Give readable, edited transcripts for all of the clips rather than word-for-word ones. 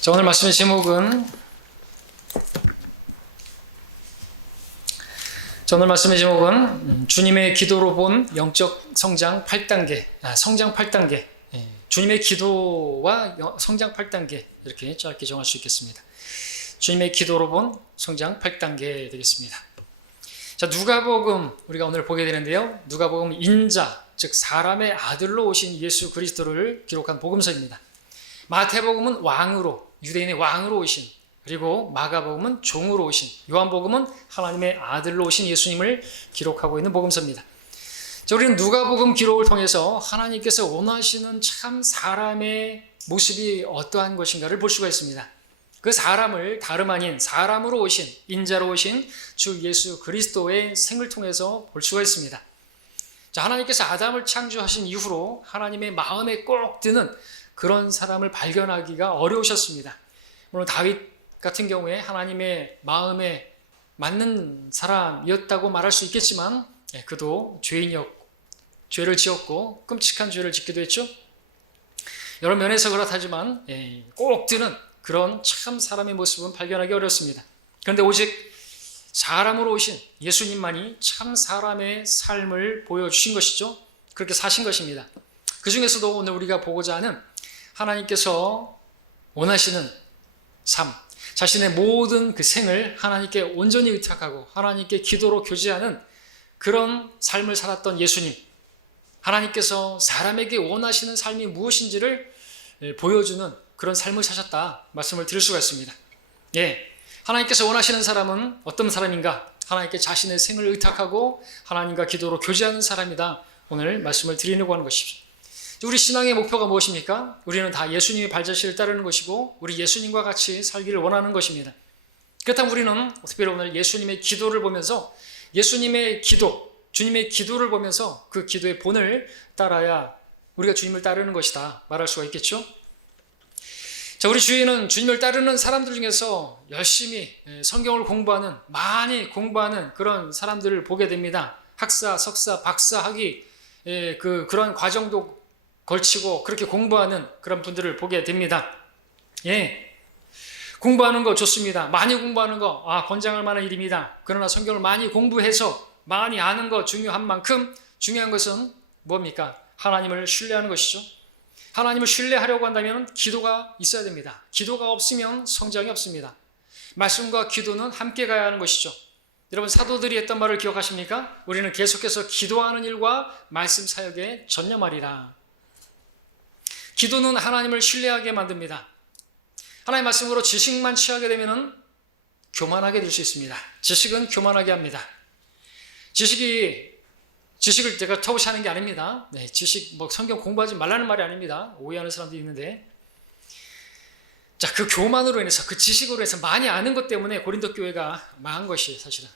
자, 오늘 말씀의 제목은 주님의 기도로 본 영적 성장 8단계, 성장 8단계, 주님의 기도와 성장 8단계 이렇게 짧게 정할 수 있겠습니다. 주님의 기도로 본 성장 8단계 되겠습니다. 자, 누가복음 우리가 오늘 보게 되는데요. 누가복음 인자, 즉 사람의 아들로 오신 예수 그리스도를 기록한 복음서입니다. 마태복음은 왕으로, 유대인의 왕으로 오신, 그리고 마가복음은 종으로 오신, 요한복음은 하나님의 아들로 오신 예수님을 기록하고 있는 복음서입니다. 자, 우리는 누가복음 기록을 통해서 하나님께서 원하시는 참 사람의 모습이 어떠한 것인가를 볼 수가 있습니다. 그 사람을 다름 아닌 사람으로 오신, 인자로 오신 주 예수 그리스도의 생을 통해서 볼 수가 있습니다. 자, 하나님께서 아담을 창조하신 이후로 하나님의 마음에 꼭 드는 그런 사람을 발견하기가 어려우셨습니다. 물론 다윗 같은 경우에 하나님의 마음에 맞는 사람이었다고 말할 수 있겠지만 그도 죄인이었고 죄를 지었고 끔찍한 죄를 짓기도 했죠. 여러 면에서 그렇다지만 꼭 드는 그런 참 사람의 모습은 발견하기 어렵습니다. 그런데 오직 사람으로 오신 예수님만이 참 사람의 삶을 보여주신 것이죠. 그렇게 사신 것입니다. 그 중에서도 오늘 우리가 보고자 하는 하나님께서 원하시는 삶, 자신의 모든 그 생을 하나님께 온전히 의탁하고 하나님께 기도로 교제하는 그런 삶을 살았던 예수님, 하나님께서 사람에게 원하시는 삶이 무엇인지를 보여주는 그런 삶을 사셨다 말씀을 드릴 수가 있습니다. 하나님께서 원하시는 사람은 어떤 사람인가? 하나님께 자신의 생을 의탁하고 하나님과 기도로 교제하는 사람이다. 오늘 말씀을 드리려고 하는 것이죠. 우리 신앙의 목표가 무엇입니까? 우리는 다 예수님의 발자취를 따르는 것이고 우리 예수님과 같이 살기를 원하는 것입니다. 그렇다면 우리는 특별히 오늘 예수님의 기도를 보면서 예수님의 기도, 주님의 기도를 보면서 그 기도의 본을 따라야 우리가 주님을 따르는 것이다 말할 수가 있겠죠. 자, 우리 주위에는 주님을 따르는 사람들 중에서 열심히 성경을 공부하는, 많이 공부하는 그런 사람들을 보게 됩니다. 학사, 석사, 박사 학위 그런 과정도 걸치고 그렇게 공부하는 그런 분들을 보게 됩니다. 공부하는 거 좋습니다. 많이 공부하는 거 권장할 만한 일입니다. 그러나 성경을 많이 공부해서 많이 아는 거 중요한 만큼 중요한 것은 뭡니까? 하나님을 신뢰하는 것이죠. 하나님을 신뢰하려고 한다면 기도가 있어야 됩니다. 기도가 없으면 성장이 없습니다. 말씀과 기도는 함께 가야 하는 것이죠. 여러분, 사도들이 했던 말을 기억하십니까? 우리는 계속해서 기도하는 일과 말씀 사역에 전념하리라. 기도는 하나님을 신뢰하게 만듭니다. 하나님의 말씀으로 지식만 취하게 되면 교만하게 될 수 있습니다. 지식은 교만하게 합니다. 지식을 제가 터부시하는 게 아닙니다. 지식, 성경 공부하지 말라는 말이 아닙니다. 오해하는 사람도 있는데. 자, 그 교만으로 인해서, 그 지식으로 해서 많이 아는 것 때문에 고린도 교회가 망한 것이 사실은.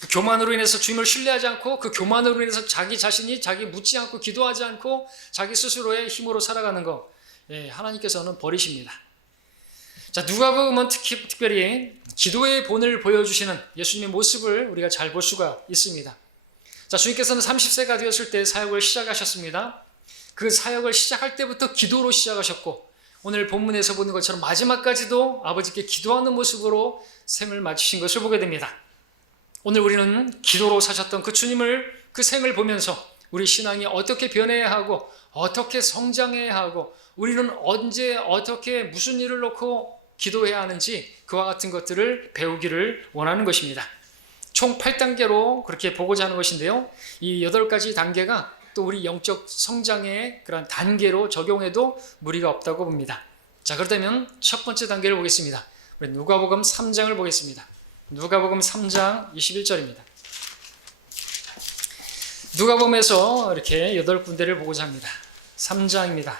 그 교만으로 인해서 주님을 신뢰하지 않고 그 교만으로 인해서 자기 자신이 자기 묻지 않고 기도하지 않고 자기 스스로의 힘으로 살아가는 거 하나님께서는 버리십니다. 자, 누가복음은 특별히 기도의 본을 보여주시는 예수님의 모습을 우리가 잘 볼 수가 있습니다. 자, 주님께서는 30세가 되었을 때 사역을 시작하셨습니다. 그 사역을 시작할 때부터 기도로 시작하셨고 오늘 본문에서 보는 것처럼 마지막까지도 아버지께 기도하는 모습으로 생을 마치신 것을 보게 됩니다. 오늘 우리는 기도로 사셨던 그 주님을, 그 생을 보면서 우리 신앙이 어떻게 변해야 하고 어떻게 성장해야 하고 우리는 언제 어떻게 무슨 일을 놓고 기도해야 하는지 그와 같은 것들을 배우기를 원하는 것입니다. 총 8단계로 그렇게 보고자 하는 것인데요. 이 8가지 단계가 또 우리 영적 성장의 그런 단계로 적용해도 무리가 없다고 봅니다. 자, 그렇다면 첫 번째 단계를 보겠습니다. 우리 누가복음 3장을 보겠습니다. 누가복음 3장 21절입니다. 누가복음에서 이렇게 8군데를 보고자 합니다. 3장입니다.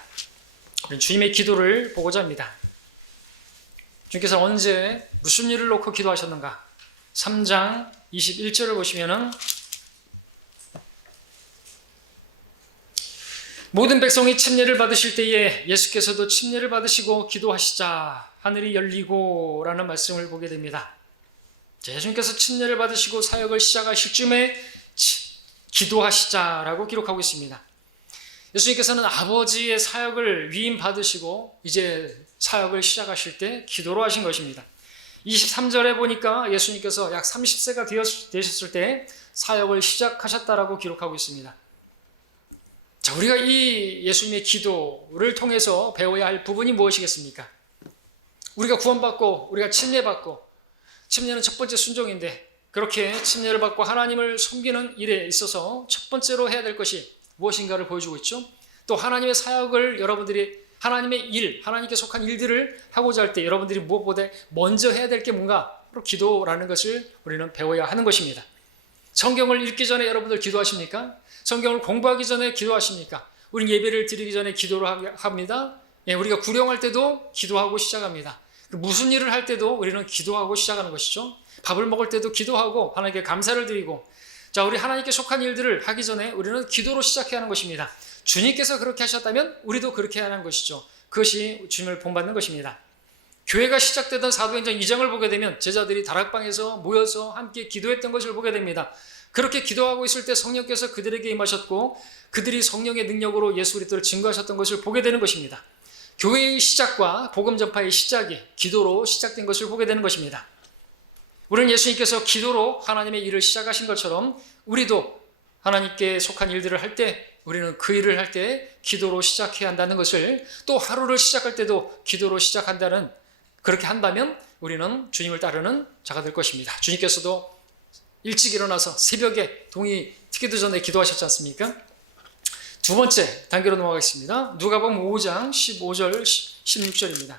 주님의 기도를 보고자 합니다. 주님께서 언제 무슨 일을 놓고 기도하셨는가? 3장 21절을 보시면은 모든 백성이 침례를 받으실 때에 예수께서도 침례를 받으시고 기도하시자 하늘이 열리고 라는 말씀을 보게 됩니다. 예수님께서 침례를 받으시고 사역을 시작하실 쯤에 기도하시자라고 기록하고 있습니다. 예수님께서는 아버지의 사역을 위임받으시고 이제 사역을 시작하실 때 기도로 하신 것입니다. 23절에 보니까 예수님께서 약 30세가 되셨을 때 사역을 시작하셨다라고 기록하고 있습니다. 자, 우리가 이 예수님의 기도를 통해서 배워야 할 부분이 무엇이겠습니까? 우리가 구원받고 우리가 침례받고, 침례는 첫 번째 순종인데, 그렇게 침례를 받고 하나님을 섬기는 일에 있어서 첫 번째로 해야 될 것이 무엇인가를 보여주고 있죠. 또 하나님의 사역을 여러분들이, 하나님의 일, 하나님께 속한 일들을 하고자 할 때 여러분들이 무엇보다 먼저 해야 될 게 뭔가? 바로 기도라는 것을 우리는 배워야 하는 것입니다. 성경을 읽기 전에 여러분들 기도하십니까? 성경을 공부하기 전에 기도하십니까? 우리는 예배를 드리기 전에 기도를 합니다. 우리가 구령할 때도 기도하고 시작합니다. 무슨 일을 할 때도 우리는 기도하고 시작하는 것이죠. 밥을 먹을 때도 기도하고 하나님께 감사를 드리고, 자, 우리 하나님께 속한 일들을 하기 전에 우리는 기도로 시작해야 하는 것입니다. 주님께서 그렇게 하셨다면 우리도 그렇게 해야 하는 것이죠. 그것이 주님을 본받는 것입니다. 교회가 시작되던 사도행전 2장을 보게 되면 제자들이 다락방에서 모여서 함께 기도했던 것을 보게 됩니다. 그렇게 기도하고 있을 때 성령께서 그들에게 임하셨고 그들이 성령의 능력으로 예수 그리스도를 증거하셨던 것을 보게 되는 것입니다. 교회의 시작과 복음 전파의 시작이 기도로 시작된 것을 보게 되는 것입니다. 우리는 예수님께서 기도로 하나님의 일을 시작하신 것처럼 우리도 하나님께 속한 일들을 할 때, 우리는 그 일을 할 때 기도로 시작해야 한다는 것을, 또 하루를 시작할 때도 기도로 시작한다는, 그렇게 한다면 우리는 주님을 따르는 자가 될 것입니다. 주님께서도 일찍 일어나서 새벽에 동이 트기도 전에 기도하셨지 않습니까? 두 번째 단계로 넘어가겠습니다. 누가복음 5장 15절 16절입니다.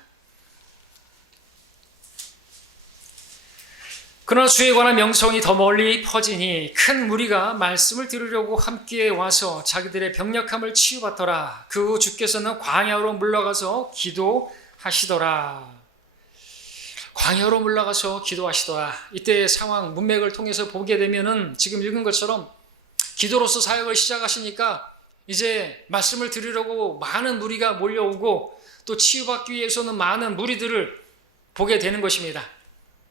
그러나 주에 관한 명성이 더 멀리 퍼지니 큰 무리가 말씀을 들으려고 함께 와서 자기들의 병력함을 치유받더라. 그 후 주께서는 광야로 물러가서 기도하시더라. 광야로 물러가서 기도하시더라. 이때 상황, 문맥을 통해서 보게 되면은 지금 읽은 것처럼 기도로서 사역을 시작하시니까 이제 말씀을 들으려고 많은 무리가 몰려오고 또 치유받기 위해서는 많은 무리들을 보게 되는 것입니다.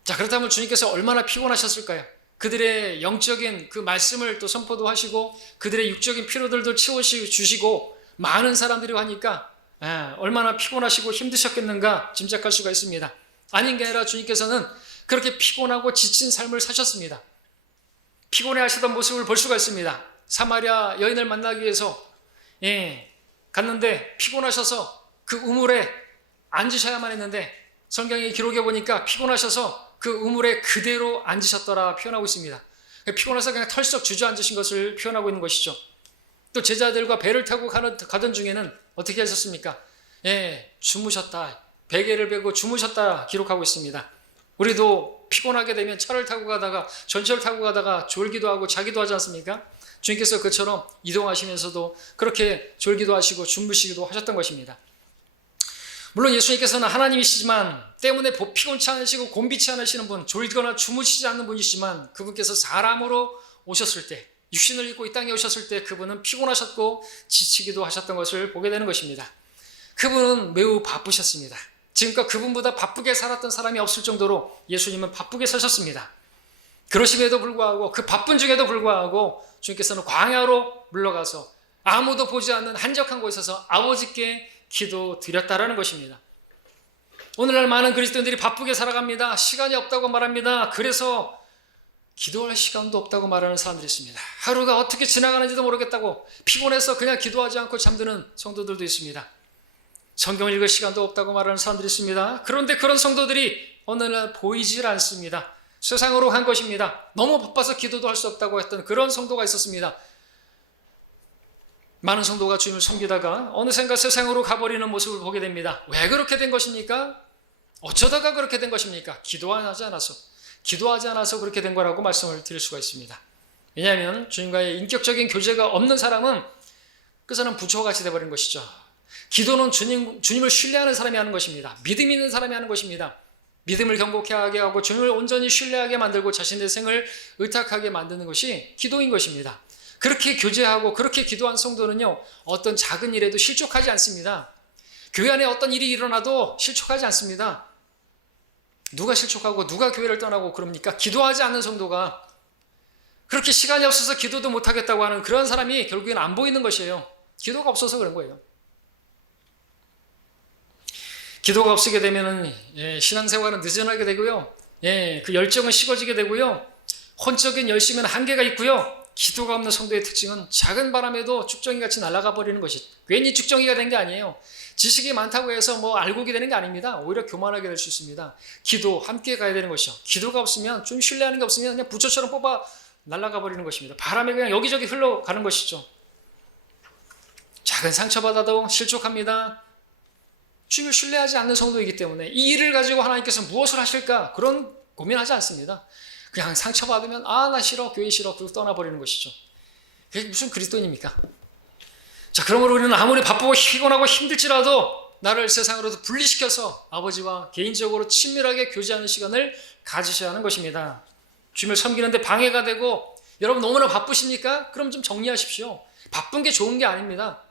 자, 그렇다면 주님께서 얼마나 피곤하셨을까요? 그들의 영적인 그 말씀을 또 선포도 하시고 그들의 육적인 피로들도 채워주시고 많은 사람들이 하니까 얼마나 피곤하시고 힘드셨겠는가 짐작할 수가 있습니다. 아닌 게 아니라 주님께서는 그렇게 피곤하고 지친 삶을 사셨습니다. 피곤해 하시던 모습을 볼 수가 있습니다. 사마리아 여인을 만나기 위해서 갔는데 피곤하셔서 그 우물에 앉으셔야만 했는데 성경의 기록에 보니까 피곤하셔서 그 우물에 그대로 앉으셨더라 표현하고 있습니다. 피곤해서 그냥 털썩 주저앉으신 것을 표현하고 있는 것이죠. 또 제자들과 배를 타고 가던 중에는 어떻게 하셨습니까? 주무셨다. 베개를 베고 주무셨다 기록하고 있습니다. 우리도 피곤하게 되면 차를 타고 가다가 전철 타고 가다가 졸기도 하고 자기도 하지 않습니까? 주님께서 그처럼 이동하시면서도 그렇게 졸기도 하시고 주무시기도 하셨던 것입니다. 물론 예수님께서는 하나님이시지만 때문에 피곤치 않으시고 곤비치 않으시는 분, 졸거나 주무시지 않는 분이시지만 그분께서 사람으로 오셨을 때, 육신을 입고 이 땅에 오셨을 때 그분은 피곤하셨고 지치기도 하셨던 것을 보게 되는 것입니다. 그분은 매우 바쁘셨습니다. 지금껏 그분보다 바쁘게 살았던 사람이 없을 정도로 예수님은 바쁘게 사셨습니다. 그러심에도 불구하고 그 바쁜 중에도 불구하고 주님께서는 광야로 물러가서 아무도 보지 않는 한적한 곳에서 아버지께 기도드렸다라는 것입니다. 오늘날 많은 그리스도인들이 바쁘게 살아갑니다. 시간이 없다고 말합니다. 그래서 기도할 시간도 없다고 말하는 사람들이 있습니다. 하루가 어떻게 지나가는지도 모르겠다고 피곤해서 그냥 기도하지 않고 잠드는 성도들도 있습니다. 성경 읽을 시간도 없다고 말하는 사람들이 있습니다. 그런데 그런 성도들이 오늘날 보이질 않습니다. 세상으로 간 것입니다. 너무 바빠서 기도도 할 수 없다고 했던 그런 성도가 있었습니다. 많은 성도가 주님을 섬기다가 어느샌가 세상으로 가버리는 모습을 보게 됩니다. 왜 그렇게 된 것입니까? 어쩌다가 그렇게 된 것입니까? 기도하지 않아서 그렇게 된 거라고 말씀을 드릴 수가 있습니다. 왜냐하면 주님과의 인격적인 교제가 없는 사람은 그 사람은 부처같이 되어버린 것이죠. 기도는 주님을 신뢰하는 사람이 하는 것입니다. 믿음 있는 사람이 하는 것입니다. 믿음을 경고하게 하고 주님을 온전히 신뢰하게 만들고 자신의 생을 의탁하게 만드는 것이 기도인 것입니다. 그렇게 교제하고 그렇게 기도한 성도는요, 어떤 작은 일에도 실족하지 않습니다. 교회 안에 어떤 일이 일어나도 실족하지 않습니다. 누가 실족하고 누가 교회를 떠나고 그럽니까? 기도하지 않는 성도가, 그렇게 시간이 없어서 기도도 못하겠다고 하는 그런 사람이 결국엔 안 보이는 것이에요. 기도가 없어서 그런 거예요. 기도가 없게 되면은 신앙생활은 느슨하게 되고요. 그 열정은 식어지게 되고요. 혼적인 열심은 한계가 있고요. 기도가 없는 성도의 특징은 작은 바람에도 쭉정이 같이 날아가 버리는 것이, 괜히 쭉정이가 된 게 아니에요. 지식이 많다고 해서 뭐 알고게 되는 게 아닙니다. 오히려 교만하게 될 수 있습니다. 기도 함께 가야 되는 것이죠. 기도가 없으면, 좀 신뢰하는 게 없으면 그냥 부처처럼 뽑아 날아가 버리는 것입니다. 바람에 그냥 여기저기 흘러가는 것이죠. 작은 상처받아도 실족합니다. 주님을 신뢰하지 않는 성도이기 때문에 이 일을 가지고 하나님께서 무엇을 하실까 그런 고민하지 않습니다. 그냥 상처받으면 나 싫어, 교회 싫어, 그리고 떠나버리는 것이죠. 그게 무슨 그리스도인입니까? 자, 그러므로 우리는 아무리 바쁘고 피곤하고 힘들지라도 나를 세상으로부터 분리시켜서 아버지와 개인적으로 친밀하게 교제하는 시간을 가지셔야 하는 것입니다. 주님을 섬기는데 방해가 되고, 여러분 너무나 바쁘십니까? 그럼 좀 정리하십시오. 바쁜 게 좋은 게 아닙니다.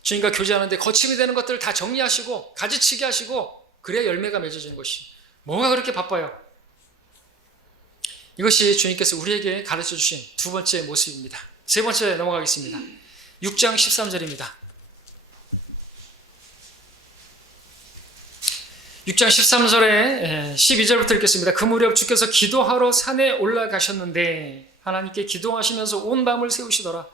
주님과 교제하는데 거침이 되는 것들을 다 정리하시고 가지치기 하시고, 그래야 열매가 맺어지는 것이. 뭐가 그렇게 바빠요? 이것이 주님께서 우리에게 가르쳐 주신 두 번째 모습입니다. 세 번째 넘어가겠습니다. 6장 13절입니다. 6장 13절에 12절부터 읽겠습니다. 그 무렵 주께서 기도하러 산에 올라가셨는데 하나님께 기도하시면서 온 밤을 새우시더라.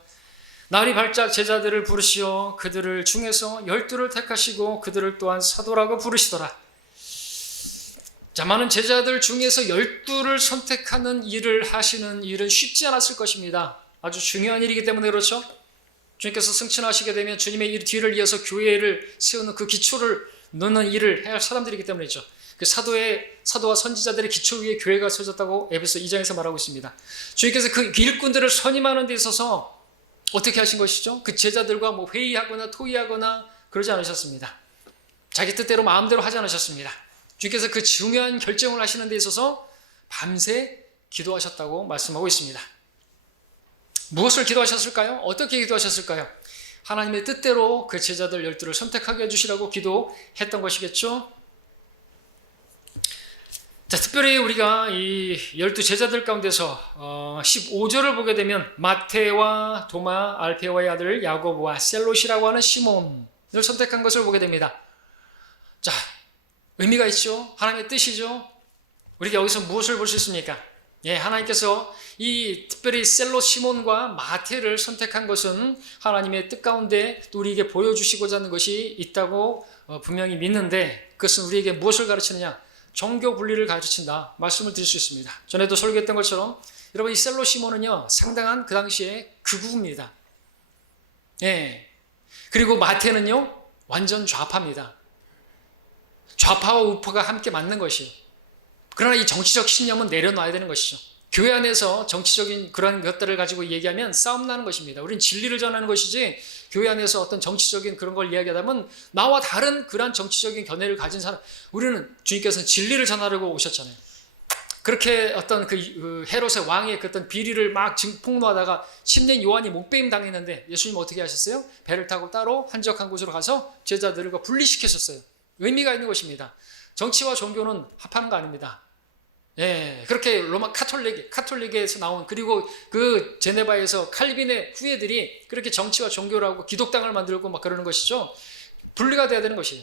날이 밝자 제자들을 부르시어 그들을 중에서 12를 택하시고 그들을 또한 사도라고 부르시더라. 자, 많은 제자들 중에서 12를 선택하는 일을 하시는 일은 쉽지 않았을 것입니다. 아주 중요한 일이기 때문에 그렇죠. 주님께서 승천하시게 되면 주님의 일 뒤를 이어서 교회를 세우는 그 기초를 넣는 일을 해야 할 사람들이기 때문이죠. 그 사도와 선지자들의 기초 위에 교회가 세워졌다고 에베소 2장에서 말하고 있습니다. 주님께서 그 일꾼들을 선임하는 데 있어서 어떻게 하신 것이죠? 그 제자들과 뭐 회의하거나 토의하거나 그러지 않으셨습니다. 자기 뜻대로 마음대로 하지 않으셨습니다. 주님께서 그 중요한 결정을 하시는 데 있어서 밤새 기도하셨다고 말씀하고 있습니다. 무엇을 기도하셨을까요? 어떻게 기도하셨을까요? 하나님의 뜻대로 그 제자들 12를 선택하게 해주시라고 기도했던 것이겠죠. 자, 특별히 우리가 이 12 제자들 가운데서 15절을 보게 되면 마테와 도마, 알페오의 아들 야고보와 셀롯이라고 하는 시몬을 선택한 것을 보게 됩니다. 자, 의미가 있죠. 하나님의 뜻이죠. 우리가 여기서 무엇을 볼 수 있습니까? 하나님께서 이 특별히 셀롯 시몬과 마테를 선택한 것은 하나님의 뜻 가운데 또 우리에게 보여주시고자 하는 것이 있다고 분명히 믿는데, 그것은 우리에게 무엇을 가르치느냐? 종교 분리를 가르친다 말씀을 드릴 수 있습니다. 전에도 설교했던 것처럼 여러분, 이 셀롯 시몬은요 상당한 그 당시에 극우입니다. 그리고 마테는요 완전 좌파입니다. 좌파와 우파가 함께 맞는 것이에요. 그러나 이 정치적 신념은 내려놔야 되는 것이죠. 교회 안에서 정치적인 그런 것들을 가지고 얘기하면 싸움 나는 것입니다. 우리는 진리를 전하는 것이지, 교회 안에서 어떤 정치적인 그런 걸 이야기하다면 나와 다른 그런 정치적인 견해를 가진 사람, 우리는 주님께서는 진리를 전하려고 오셨잖아요. 그렇게 어떤 그 헤롯의 왕의 그 어떤 비리를 막 폭로하다가 침례 요한이 목배임 당했는데 예수님 어떻게 하셨어요? 배를 타고 따로 한적한 곳으로 가서 제자들과 분리시키셨어요. 의미가 있는 것입니다. 정치와 종교는 합하는 거 아닙니다. 그렇게 로마 카톨릭에서 나온, 그리고 그 제네바에서 칼빈의 후예들이 그렇게 정치와 종교를 하고 기독당을 만들고 막 그러는 것이죠. 분리가 돼야 되는 것이에요.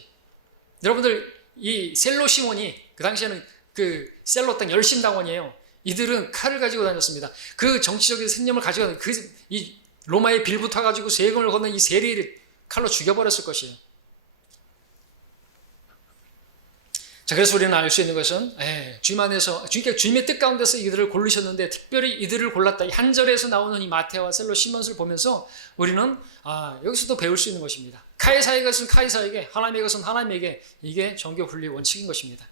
여러분들, 이 셀롯 시몬이 그 당시에는 그 셀롯 당 열심당원이에요. 이들은 칼을 가지고 다녔습니다. 그 정치적인 신념을 가지고 다녔, 이 로마에 빌붙어 가지고 세금을 걷는 이 세리를 칼로 죽여버렸을 것이에요. 자, 그래서 우리는 알 수 있는 것은 주님 안에서 주님의 뜻 가운데서 이들을 고르셨는데, 특별히 이들을 골랐다. 이 한 절에서 나오는 이 마테와 셀롯 시몬을 보면서 우리는 여기서도 배울 수 있는 것입니다. 카이사의 것은 카이사에게, 하나님의 것은 하나님에게, 이게 종교 분리 원칙인 것입니다.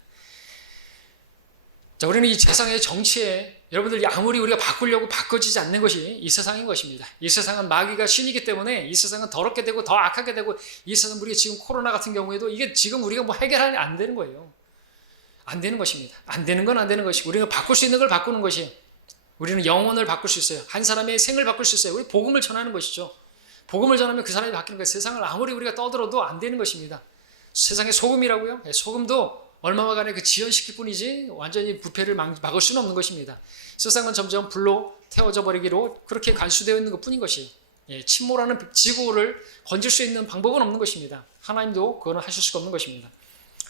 자, 우리는 이 세상의 정치에 여러분들 아무리 우리가 바꾸려고 바꿔지지 않는 것이 이 세상인 것입니다. 이 세상은 마귀가 신이기 때문에 이 세상은 더럽게 되고 더 악하게 되고, 이 세상 우리가 지금 코로나 같은 경우에도 이게 지금 우리가 뭐 해결하면 안 되는 거예요. 안 되는 것입니다. 안 되는 건 안 되는 것이고, 우리가 바꿀 수 있는 걸 바꾸는 것이, 우리는 영혼을 바꿀 수 있어요. 한 사람의 생을 바꿀 수 있어요. 우리 복음을 전하는 것이죠. 복음을 전하면 그 사람이 바뀌는 거예요. 세상을 아무리 우리가 떠들어도 안 되는 것입니다. 세상의 소금이라고요. 소금도 얼마만간에 그 지연시킬 뿐이지 완전히 부패를 막을 수는 없는 것입니다. 세상은 점점 불로 태워져 버리기로 그렇게 간수되어 있는 것 뿐인 것이. 침몰하는 지구를 건질 수 있는 방법은 없는 것입니다. 하나님도 그거는 하실 수가 없는 것입니다.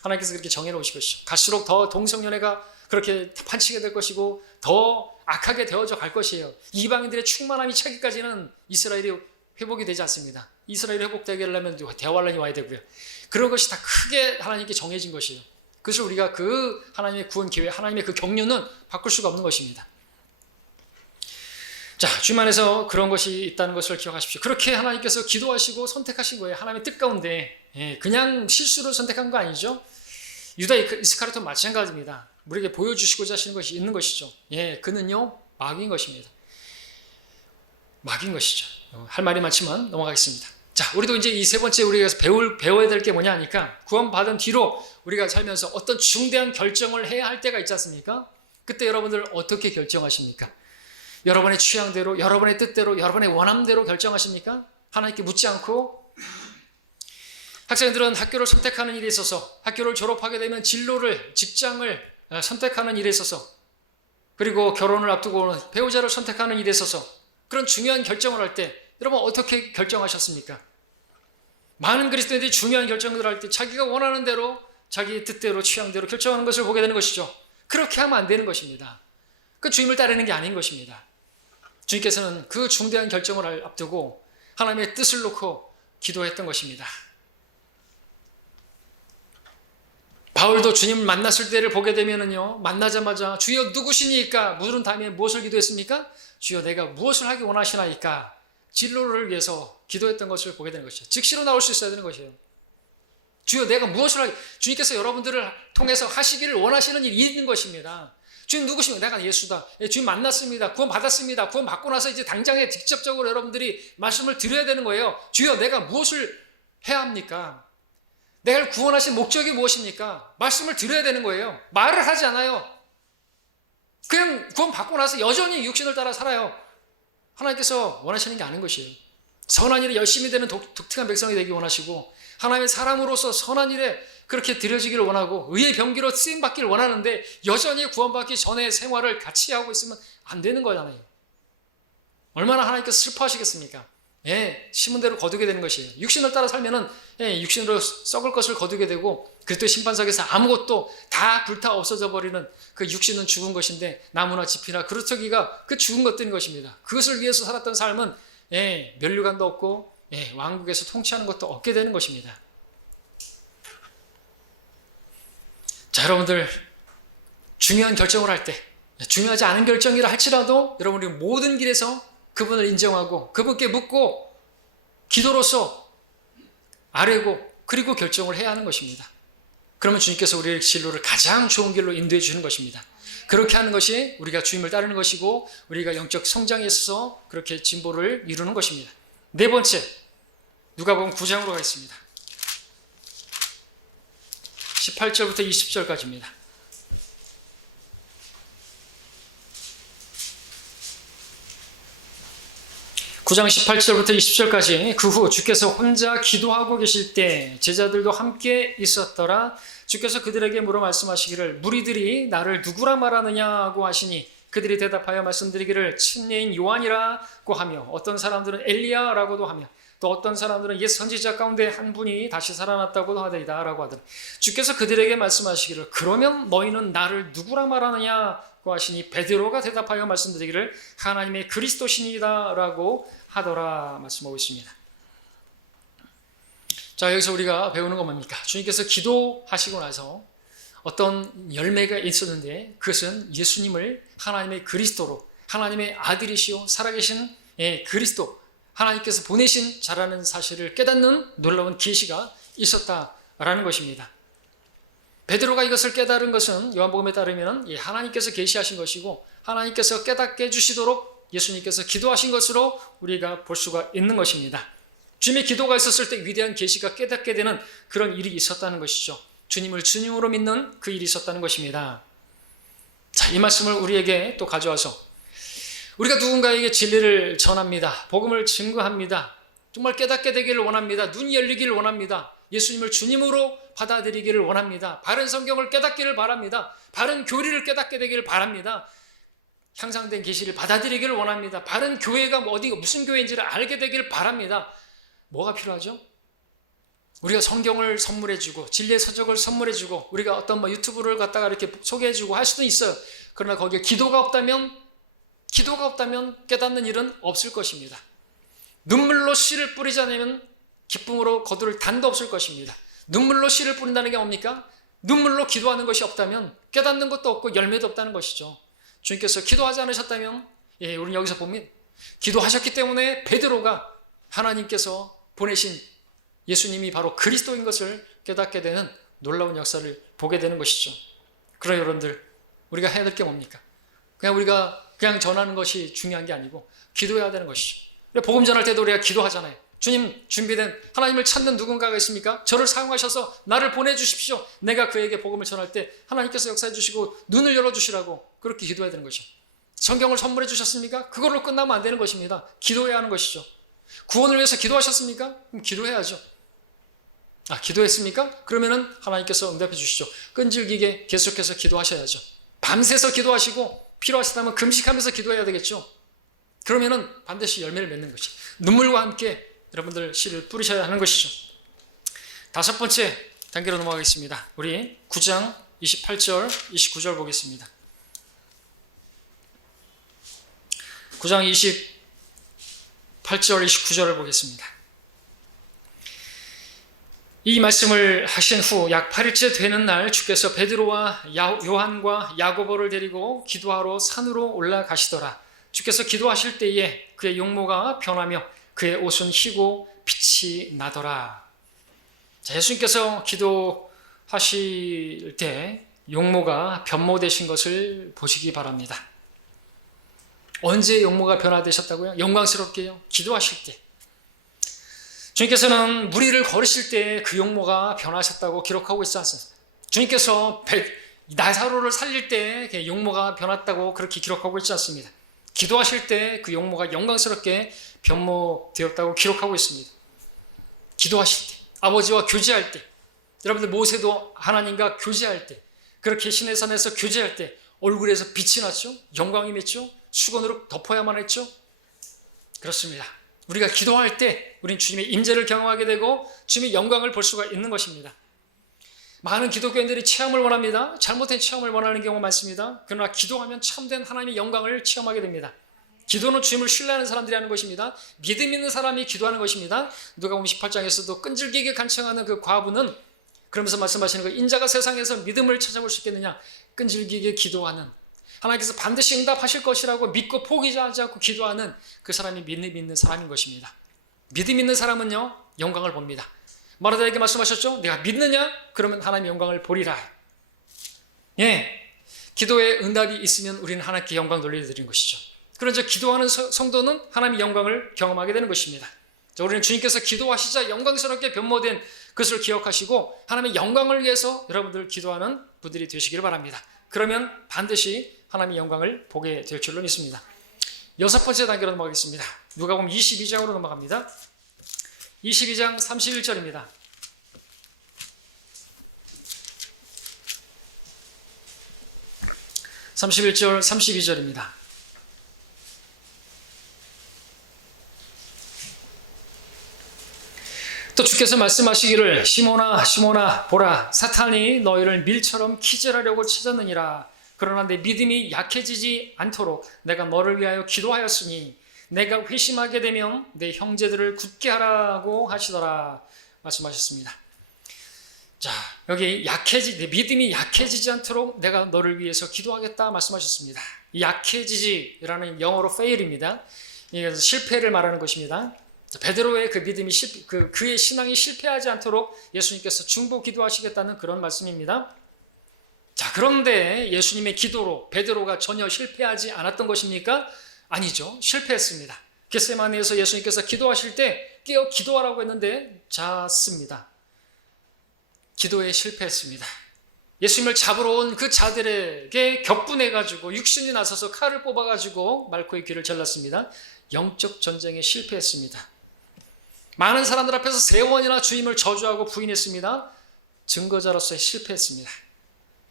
하나님께서 그렇게 정해놓으신 것이죠. 갈수록 더 동성연애가 그렇게 판치게 될 것이고 더 악하게 되어져 갈 것이에요. 이방인들의 충만함이 차기까지는 이스라엘이 회복이 되지 않습니다. 이스라엘이 회복되게 하려면 대환란이 와야 되고요. 그런 것이 다 크게 하나님께 정해진 것이에요. 그래서 우리가 그 하나님의 구원 기회, 하나님의 그 경륜은 바꿀 수가 없는 것입니다. 자, 주님 안에서 그런 것이 있다는 것을 기억하십시오. 그렇게 하나님께서 기도하시고 선택하신 거예요. 하나님의 뜻 가운데 그냥 실수로 선택한 거 아니죠. 유다 이스카리도 마찬가지입니다. 우리에게 보여주시고자 하시는 것이 있는 것이죠. 그는요 마귀인 것입니다. 마귀인 것이죠. 할 말이 많지만 넘어가겠습니다. 자, 우리도 이제 이 세 번째 우리가 배워야 될 게 뭐냐 하니까 구원받은 뒤로 우리가 살면서 어떤 중대한 결정을 해야 할 때가 있지 않습니까? 그때 여러분들 어떻게 결정하십니까? 여러분의 취향대로, 여러분의 뜻대로, 여러분의 원함대로 결정하십니까? 하나님께 묻지 않고. 학생들은 학교를 선택하는 일에 있어서 학교를 졸업하게 되면 진로를, 직장을 선택하는 일에 있어서, 그리고 결혼을 앞두고 배우자를 선택하는 일에 있어서 그런 중요한 결정을 할 때 여러분 어떻게 결정하셨습니까? 많은 그리스도인들이 중요한 결정을 할 때 자기가 원하는 대로, 자기 뜻대로, 취향대로 결정하는 것을 보게 되는 것이죠. 그렇게 하면 안 되는 것입니다. 그 주님을 따르는 게 아닌 것입니다. 주님께서는 그 중대한 결정을 앞두고 하나님의 뜻을 놓고 기도했던 것입니다. 바울도 주님을 만났을 때를 보게 되면은요, 만나자마자 주여 누구시니까 물은 다음에 무엇을 기도했습니까? 주여 내가 무엇을 하기 원하시나이까? 진로를 위해서 기도했던 것을 보게 되는 것이죠. 즉시로 나올 수 있어야 되는 것이에요. 주여 내가 무엇을 하기, 주님께서 여러분들을 통해서 하시기를 원하시는 일이 있는 것입니다. 주님 누구십니까? 내가 예수다. 주님 만났습니다. 구원 받았습니다. 구원 받고 나서 이제 당장에 직접적으로 여러분들이 말씀을 드려야 되는 거예요. 주여 내가 무엇을 해야 합니까? 내가 구원하신 목적이 무엇입니까? 말씀을 드려야 되는 거예요. 말을 하지 않아요. 그냥 구원 받고 나서 여전히 육신을 따라 살아요. 하나님께서 원하시는 게 아닌 것이에요. 선한 일에 열심히 되는 독특한 백성이 되기 원하시고, 하나님의 사람으로서 선한 일에 그렇게 드려지기를 원하고 의의 병기로 쓰임받기를 원하는데 여전히 구원받기 전에 생활을 같이 하고 있으면 안 되는 거잖아요. 얼마나 하나님께서 슬퍼하시겠습니까? 심은 대로 거두게 되는 것이에요. 육신을 따라 살면은 육신으로 썩을 것을 거두게 되고, 그리스도의 심판석에서 아무것도 다 불타 없어져 버리는 그 육신은 죽은 것인데 나무나 짚이나 그루터기가 그 죽은 것들인 것입니다. 그것을 위해서 살았던 삶은 면류관도 없고 왕국에서 통치하는 것도 없게 되는 것입니다. 자, 여러분들 중요한 결정을 할 때, 중요하지 않은 결정이라 할지라도 여러분이 모든 길에서 그분을 인정하고 그분께 묻고 기도로서 아뢰고 그리고 결정을 해야 하는 것입니다. 그러면 주님께서 우리의 진로를 가장 좋은 길로 인도해 주는 것입니다. 그렇게 하는 것이 우리가 주님을 따르는 것이고 우리가 영적 성장에 있어서 그렇게 진보를 이루는 것입니다. 네 번째, 누가복음 9장으로 가겠습니다. 18절부터 20절까지입니다. 9장 18절부터 20절까지 그 후 주께서 혼자 기도하고 계실 때 제자들도 함께 있었더라. 주께서 그들에게 물어 말씀하시기를 무리들이 나를 누구라 말하느냐고 하시니 그들이 대답하여 말씀드리기를 친례인 요한이라고 하며 어떤 사람들은 엘리야라고도 하며 또 어떤 사람들은 옛 선지자 가운데 한 분이 다시 살아났다고도 하더이다 라고 하더라. 주께서 그들에게 말씀하시기를 그러면 너희는 나를 누구라 말하느냐고 하시니 베드로가 대답하여 말씀드리기를 하나님의 그리스도시니이다 라고 하더라 말씀하고 있습니다. 자, 여기서 우리가 배우는 건 뭡니까? 주님께서 기도하시고 나서 어떤 열매가 있었는데 그것은 예수님을 하나님의 그리스도로, 하나님의 아들이시오 살아계신 그리스도, 하나님께서 보내신 자라는 사실을 깨닫는 놀라운 계시가 있었다라는 것입니다. 베드로가 이것을 깨달은 것은 요한복음에 따르면 하나님께서 계시하신 것이고 하나님께서 깨닫게 해주시도록 예수님께서 기도하신 것으로 우리가 볼 수가 있는 것입니다. 주님의 기도가 있었을 때 위대한 계시가 깨닫게 되는 그런 일이 있었다는 것이죠. 주님을 주님으로 믿는 그 일이 있었다는 것입니다. 자, 이 말씀을 우리에게 또 가져와서 우리가 누군가에게 진리를 전합니다. 복음을 증거합니다. 정말 깨닫게 되기를 원합니다. 눈이 열리기를 원합니다. 예수님을 주님으로 받아들이기를 원합니다. 바른 성경을 깨닫기를 바랍니다. 바른 교리를 깨닫게 되기를 바랍니다. 향상된 계시를 받아들이기를 원합니다. 바른 교회가 어디가 무슨 교회인지를 알게 되기를 바랍니다. 뭐가 필요하죠? 우리가 성경을 선물해주고 진리의 서적을 선물해주고 우리가 어떤 유튜브를 갖다가 이렇게 소개해주고 할 수도 있어요. 그러나 거기에 기도가 없다면 깨닫는 일은 없을 것입니다. 눈물로 씨를 뿌리지 않으면 기쁨으로 거두를 단도 없을 것입니다. 눈물로 씨를 뿌린다는 게 뭡니까? 눈물로 기도하는 것이 없다면 깨닫는 것도 없고 열매도 없다는 것이죠. 주님께서 기도하지 않으셨다면, 우리는 여기서 보면 기도하셨기 때문에 베드로가 하나님께서 보내신 예수님이 바로 그리스도인 것을 깨닫게 되는 놀라운 역사를 보게 되는 것이죠. 그러나 여러분들, 우리가 해야 될 게 뭡니까? 우리가 그냥 전하는 것이 중요한 게 아니고 기도해야 되는 것이죠. 복음 전할 때도 우리가 기도하잖아요. 주님, 준비된 하나님을 찾는 누군가가 있습니까? 저를 사용하셔서 나를 보내주십시오. 내가 그에게 복음을 전할 때 하나님께서 역사해 주시고 눈을 열어주시라고 그렇게 기도해야 되는 것이죠. 성경을 선물해 주셨습니까? 그걸로 끝나면 안 되는 것입니다. 기도해야 하는 것이죠. 구원을 위해서 기도하셨습니까? 그럼 기도해야죠. 기도했습니까? 그러면은 하나님께서 응답해 주시죠. 끈질기게 계속해서 기도하셔야죠. 밤새서 기도하시고 필요하시다면 금식하면서 기도해야 되겠죠. 그러면은 반드시 열매를 맺는 것이 눈물과 함께 여러분들 씨를 뿌리셔야 하는 것이죠. 다섯 번째 단계로 넘어가겠습니다. 우리 9장 28절 29절 보겠습니다. 9장 28절 29절을 보겠습니다. 이 말씀을 하신 후 약 8일째 되는 날 주께서 베드로와 요한과 야고보를 데리고 기도하러 산으로 올라가시더라. 주께서 기도하실 때에 그의 용모가 변하며 그의 옷은 희고 빛이 나더라. 자, 예수님께서 기도하실 때 용모가 변모되신 것을 보시기 바랍니다. 언제 용모가 변화되셨다고요? 영광스럽게요. 기도하실 때. 주님께서는 무리를 걸으실 때 그 용모가 변하셨다고 기록하고 있지 않습니까? 주님께서 나사로를 살릴 때 용모가 변했다고 그렇게 기록하고 있지 않습니다. 기도하실 때 그 용모가 영광스럽게 변모되었다고 기록하고 있습니다. 기도하실 때, 아버지와 교제할 때, 여러분들 모세도 하나님과 교제할 때, 그렇게 신의 산에서 교제할 때 얼굴에서 빛이 났죠? 영광이 맺죠? 수건으로 덮어야만 했죠? 그렇습니다. 우리가 기도할 때 우린 주님의 임재를 경험하게 되고 주님의 영광을 볼 수가 있는 것입니다. 많은 기독교인들이 체험을 원합니다. 잘못된 체험을 원하는 경우가 많습니다. 그러나 기도하면 참된 하나님의 영광을 체험하게 됩니다. 기도는 주님을 신뢰하는 사람들이 하는 것입니다. 믿음 있는 사람이 기도하는 것입니다. 누가복음 18장에서도 끈질기게 간청하는 그 과부는 그러면서 말씀하시는 거, 인자가 세상에서 믿음을 찾아볼 수 있겠느냐? 끈질기게 기도하는, 하나님께서 반드시 응답하실 것이라고 믿고 포기하지 않고 기도하는 그 사람이 믿음 있는 사람인 것입니다. 믿음 있는 사람은요, 영광을 봅니다. 마르다에게 말씀하셨죠? 내가 믿느냐? 그러면 하나님의 영광을 보리라. 기도에 응답이 있으면 우리는 하나님께 영광 돌려드리는 것이죠. 그런데 기도하는 성도는 하나님의 영광을 경험하게 되는 것입니다. 자, 우리는 주님께서 기도하시자 영광스럽게 변모된 그것을 기억하시고 하나님의 영광을 위해서 여러분들 기도하는 분들이 되시기를 바랍니다. 그러면 반드시 하나님의 영광을 보게 될 줄로 믿습니다. 여섯 번째 단계로 넘어가겠습니다. 누가복음 22장으로 넘어갑니다. 22장 31절입니다. 31절 32절입니다. 또 주께서 말씀하시기를 시몬아 시몬아 보라 사탄이 너희를 밀처럼 키질하려고 찾았느니라. 그러나 내 믿음이 약해지지 않도록 내가 너를 위하여 기도하였으니 내가 회심하게 되면 내 형제들을 굳게 하라고 하시더라 말씀하셨습니다. 자, 여기 내 믿음이 약해지지 않도록 내가 너를 위해서 기도하겠다 말씀하셨습니다. 약해지지라는 영어로 fail입니다. 이게 실패를 말하는 것입니다. 베드로의 그 믿음이 그의 신앙이 실패하지 않도록 예수님께서 중보 기도하시겠다는 그런 말씀입니다. 자, 그런데 예수님의 기도로 베드로가 전혀 실패하지 않았던 것입니까? 아니죠. 실패했습니다. 겟세마네에서 예수님께서 기도하실 때 깨어 기도하라고 했는데 잤습니다. 기도에 실패했습니다. 예수님을 잡으러 온 그 자들에게 격분해가지고 육신이 나서서 칼을 뽑아가지고 말코의 귀를 잘랐습니다. 영적 전쟁에 실패했습니다. 많은 사람들 앞에서 3번이나 주님을 저주하고 부인했습니다. 증거자로서 실패했습니다.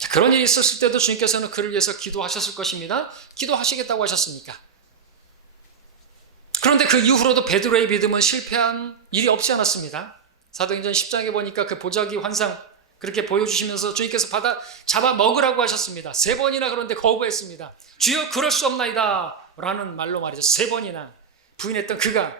자, 그런 일이 있었을 때도 주님께서는 그를 위해서 기도하셨을 것입니다. 기도하시겠다고 하셨으니까. 그런데 그 이후로도 베드로의 믿음은 실패한 일이 없지 않았습니다. 사도행전 10장에 보니까 그 보자기 환상 그렇게 보여주시면서 주님께서 잡아 먹으라고 하셨습니다. 3번이나 그런데 거부했습니다. 주여 그럴 수 없나이다 라는 말로 말이죠. 3번이나 부인했던 그가,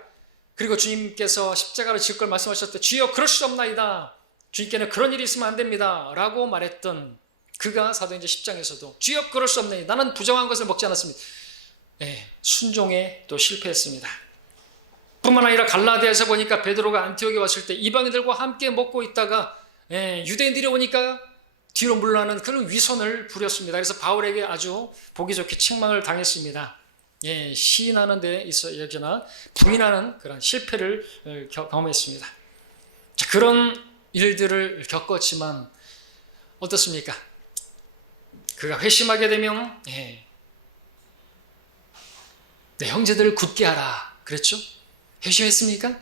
그리고 주님께서 십자가를 질 걸 말씀하셨을 때 주여 그럴 수 없나이다, 주님께는 그런 일이 있으면 안 됩니다 라고 말했던 그가 사도행전 10장에서도 주여 그럴 수 없나이다, 나는 부정한 것을 먹지 않았습니다. 순종에 또 실패했습니다. 뿐만 아니라 갈라디아에서 보니까 베드로가 안티옥에 왔을 때 이방인들과 함께 먹고 있다가 유대인들이 오니까 뒤로 물러나는 그런 위선을 부렸습니다. 그래서 바울에게 아주 보기 좋게 책망을 당했습니다. 시인하는 데 있어 여기나 부인하는 그런 실패를 경험했습니다. 자, 그런 일들을 겪었지만 어떻습니까? 그가 회심하게 되면 내 형제들을 굳게 하라 그랬죠? 회심했습니까?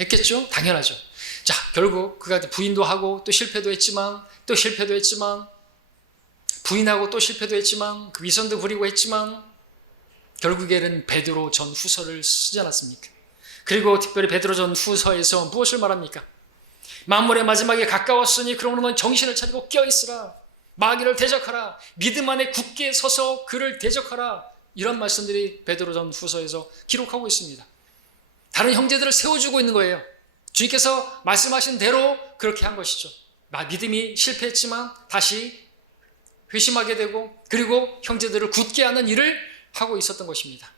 했겠죠? 당연하죠. 자, 결국 그가 부인도 하고 또 실패도 했지만 부인하고 또 실패도 했지만 그 위선도 부리고 했지만 결국에는 베드로 전후서를 쓰지 않았습니까? 그리고 특별히 베드로 전후서에서 무엇을 말합니까? 만물의 마지막에 가까웠으니 그러므로 넌 정신을 차리고 깨어있으라, 마귀를 대적하라, 믿음 안에 굳게 서서 그를 대적하라, 이런 말씀들이 베드로 전후서에서 기록하고 있습니다. 다른 형제들을 세워주고 있는 거예요. 주님께서 말씀하신 대로 그렇게 한 것이죠. 믿음이 실패했지만 다시 회심하게 되고 그리고 형제들을 굳게 하는 일을 하고 있었던 것입니다.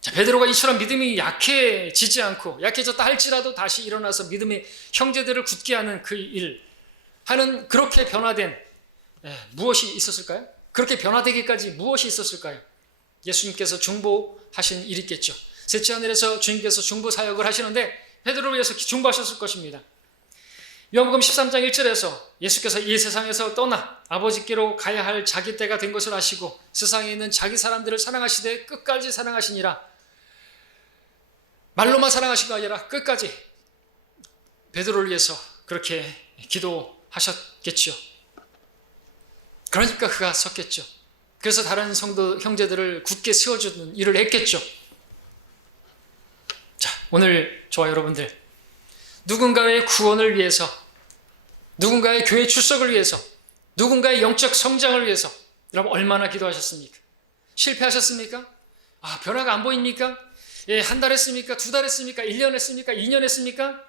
자, 베드로가 이처럼 믿음이 약해지지 않고 약해졌다 할지라도 다시 일어나서 믿음의 형제들을 굳게 하는 그 일 하는, 그렇게 변화된 무엇이 있었을까요? 그렇게 변화되기까지 무엇이 있었을까요? 예수님께서 중보하신 일이 있겠죠. 셋째 하늘에서 주님께서 중보 사역을 하시는데 베드로를 위해서 중보하셨을 것입니다. 요한복음 13장 1절에서 예수께서 이 세상에서 떠나 아버지께로 가야 할 자기 때가 된 것을 아시고 세상에 있는 자기 사람들을 사랑하시되 끝까지 사랑하시니라. 말로만 사랑하신 거 아니라 끝까지 베드로를 위해서 그렇게 기도하셨겠죠. 그러니까 그가 섰겠죠. 그래서 다른 성도 형제들을 굳게 세워주는 일을 했겠죠. 자, 오늘 저와 여러분들, 누군가의 구원을 위해서, 누군가의 교회 출석을 위해서, 누군가의 영적 성장을 위해서 여러분 얼마나 기도하셨습니까? 실패하셨습니까? 변화가 안 보입니까? 한 달 했습니까? 2달 했습니까? 1년 했습니까? 2년 했습니까?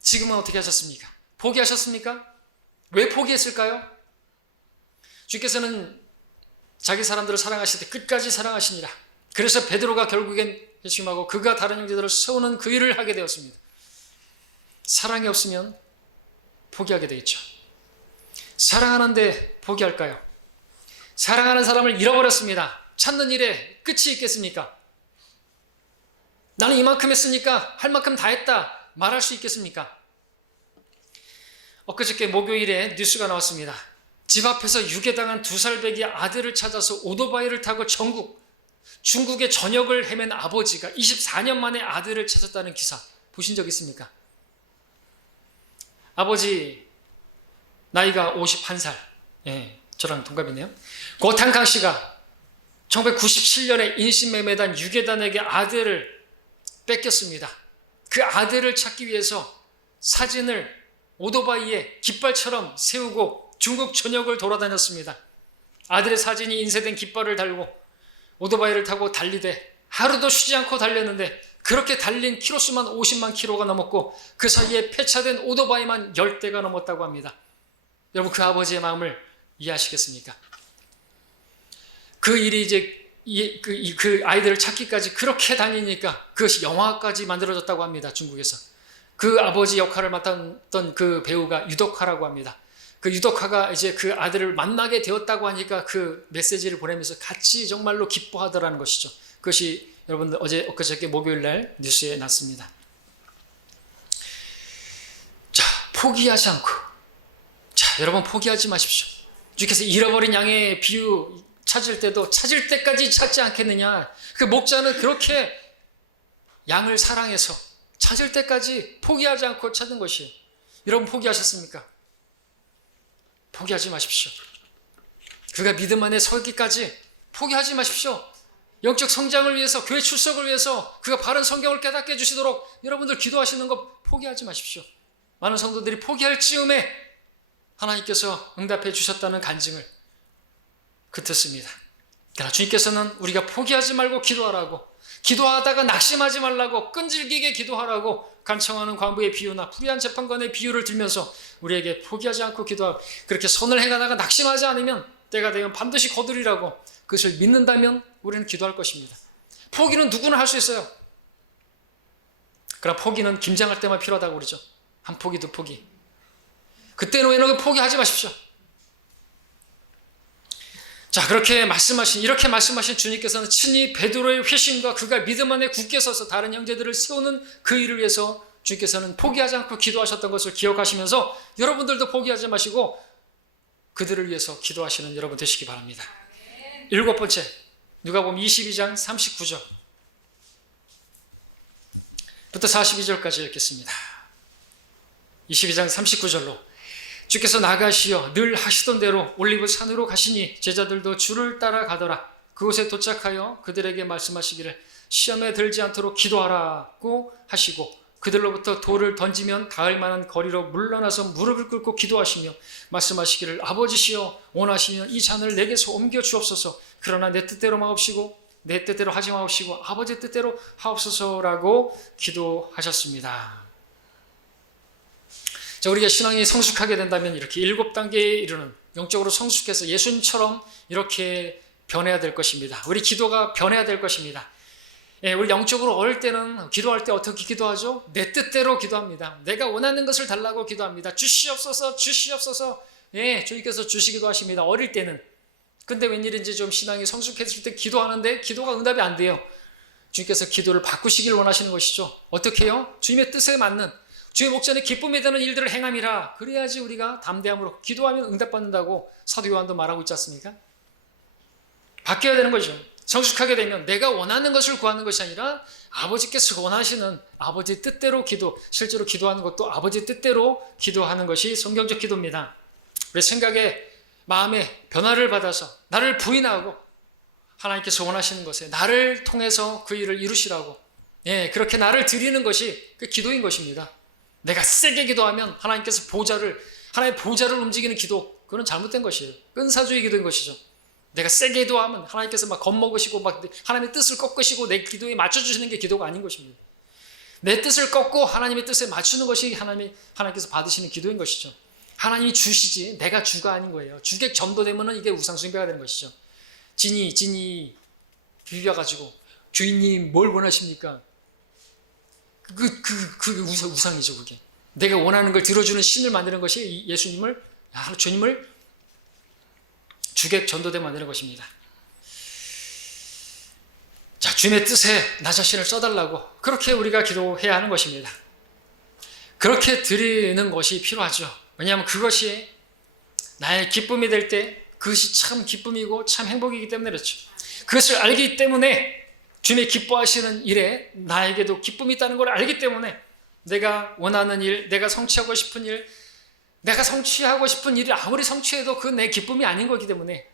지금은 어떻게 하셨습니까? 포기하셨습니까? 왜 포기했을까요? 주께서는 자기 사람들을 사랑하실 때 끝까지 사랑하시니라. 그래서 베드로가 결국엔 회심하고 그가 다른 형제들을 세우는 그 일을 하게 되었습니다. 사랑이 없으면 포기하게 되겠죠. 사랑하는데 포기할까요? 사랑하는 사람을 잃어버렸습니다. 찾는 일에 끝이 있겠습니까? 나는 이만큼 했으니까 할 만큼 다 했다 말할 수 있겠습니까? 엊그저께 목요일에 뉴스가 나왔습니다. 집 앞에서 유괴당한 2살배기 아들을 찾아서 오토바이를 타고 중국의 전역을 헤맨 아버지가 24년 만에 아들을 찾았다는 기사 보신 적 있습니까? 아버지 나이가 51살, 저랑 동갑이네요. 고탄강 씨가 1997년에 인신매매단 유괴단에게 아들을 뺏겼습니다. 그 아들을 찾기 위해서 사진을 오토바이에 깃발처럼 세우고 중국 전역을 돌아다녔습니다. 아들의 사진이 인쇄된 깃발을 달고 오토바이를 타고 달리되 하루도 쉬지 않고 달렸는데 그렇게 달린 키로수만 50만 킬로가 넘었고 그 사이에 폐차된 오토바이만 10대가 넘었다고 합니다. 여러분 그 아버지의 마음을 이해하시겠습니까? 그 일이 이제 그 아이들을 찾기까지 그렇게 다니니까 그것이 영화까지 만들어졌다고 합니다. 중국에서. 그 아버지 역할을 맡았던 그 배우가 유덕화라고 합니다. 그 유덕화가 이제 그 아들을 만나게 되었다고 하니까 그 메시지를 보내면서 같이 정말로 기뻐하더라는 것이죠. 그것이 여러분들 엊그저께 목요일 날 뉴스에 났습니다. 자, 포기하지 않고, 자, 여러분 포기하지 마십시오. 주께서 잃어버린 양의 비유 찾을 때도 찾을 때까지 찾지 않겠느냐. 그 목자는 그렇게 양을 사랑해서 찾을 때까지 포기하지 않고 찾는 것이에요. 여러분 포기하셨습니까? 포기하지 마십시오. 그가 믿음 안에 서기까지 포기하지 마십시오. 영적 성장을 위해서, 교회 출석을 위해서, 그가 바른 성경을 깨닫게 해주시도록 여러분들 기도하시는 거 포기하지 마십시오. 많은 성도들이 포기할 즈음에 하나님께서 응답해 주셨다는 간증을 듣습니다. 그러나 주님께서는 우리가 포기하지 말고 기도하라고, 기도하다가 낙심하지 말라고, 끈질기게 기도하라고 간청하는 관부의 비유나 불의한 재판관의 비유를 들면서 우리에게 포기하지 않고 기도하고, 그렇게 선을 행하다가 낙심하지 않으면 때가 되면 반드시 거두리라고, 그것을 믿는다면 우리는 기도할 것입니다. 포기는 누구나 할 수 있어요. 그러나 포기는 김장할 때만 필요하다고 그러죠. 한 포기, 두 포기. 그때는 왜 포기하지 마십시오. 자, 이렇게 말씀하신 주님께서는 친히 베드로의 회심과 그가 믿음 안에 굳게 서서 다른 형제들을 세우는 그 일을 위해서 주님께서는 포기하지 않고 기도하셨던 것을 기억하시면서 여러분들도 포기하지 마시고 그들을 위해서 기도하시는 여러분 되시기 바랍니다. 7번째, 누가복음 22장 39절 부터 42절까지 읽겠습니다. 22장 39절로 주께서 나가시어 늘 하시던 대로 올리브 산으로 가시니 제자들도 주를 따라가더라. 그곳에 도착하여 그들에게 말씀하시기를 시험에 들지 않도록 기도하라고 하시고 그들로부터 돌을 던지면 닿을 만한 거리로 물러나서 무릎을 꿇고 기도하시며 말씀하시기를 아버지시여 원하시면 이 잔을 내게서 옮겨 주옵소서. 그러나 내 뜻대로 마옵시고 내 뜻대로 하지 마옵시고 아버지 뜻대로 하옵소서라고 기도하셨습니다. 자, 우리가 신앙이 성숙하게 된다면 이렇게 7단계에 이르는 영적으로 성숙해서 예수님처럼 이렇게 변해야 될 것입니다. 우리 기도가 변해야 될 것입니다. 우리 영적으로 어릴 때는 기도할 때 어떻게 기도하죠? 내 뜻대로 기도합니다. 내가 원하는 것을 달라고 기도합니다. 주시옵소서, 주시옵소서. 주님께서 주시기도 하십니다. 어릴 때는. 근데 웬일인지 좀 신앙이 성숙했을 때 기도하는데 기도가 응답이 안 돼요. 주님께서 기도를 바꾸시길 원하시는 것이죠. 어떻게 해요? 주님의 뜻에 맞는, 주의 목전에 기쁨이 되는 일들을 행함이라. 그래야지 우리가 담대함으로 기도하면 응답받는다고 사도 요한도 말하고 있지 않습니까? 바뀌어야 되는 거죠. 성숙하게 되면 내가 원하는 것을 구하는 것이 아니라 아버지께서 원하시는 아버지 뜻대로 기도, 실제로 기도하는 것도 아버지 뜻대로 기도하는 것이 성경적 기도입니다. 우리 생각에, 마음에 변화를 받아서 나를 부인하고 하나님께서 원하시는 것에 나를 통해서 그 일을 이루시라고, 그렇게 나를 드리는 것이 그 기도인 것입니다. 내가 세게 기도하면 하나님의 보좌를 움직이는 기도, 그건 잘못된 것이에요. 끈사주의 기도인 것이죠. 내가 세게 기도하면 하나님께서 막 겁먹으시고 막 하나님의 뜻을 꺾으시고 내 기도에 맞춰주시는 게 기도가 아닌 것입니다. 내 뜻을 꺾고 하나님의 뜻에 맞추는 것이 하나님께서 받으시는 기도인 것이죠. 하나님이 주시지 내가 주가 아닌 거예요. 주객 전도되면 이게 우상숭배가 되는 것이죠. 진이 비벼가지고 주인님 뭘 원하십니까? 그게 우상이죠. 그게 내가 원하는 걸 들어주는 신을 만드는 것이 주님을 주객 전도대 만드는 것입니다. 자, 주님의 뜻에 나 자신을 써달라고 그렇게 우리가 기도해야 하는 것입니다. 그렇게 드리는 것이 필요하죠. 왜냐하면 그것이 나의 기쁨이 될 때 그것이 참 기쁨이고 참 행복이기 때문에 그렇죠. 그것을 알기 때문에 주님의 기뻐하시는 일에 나에게도 기쁨이 있다는 걸 알기 때문에 내가 원하는 일, 내가 성취하고 싶은 일, 내가 성취하고 싶은 일이 아무리 성취해도 그건 내 기쁨이 아닌 거기 때문에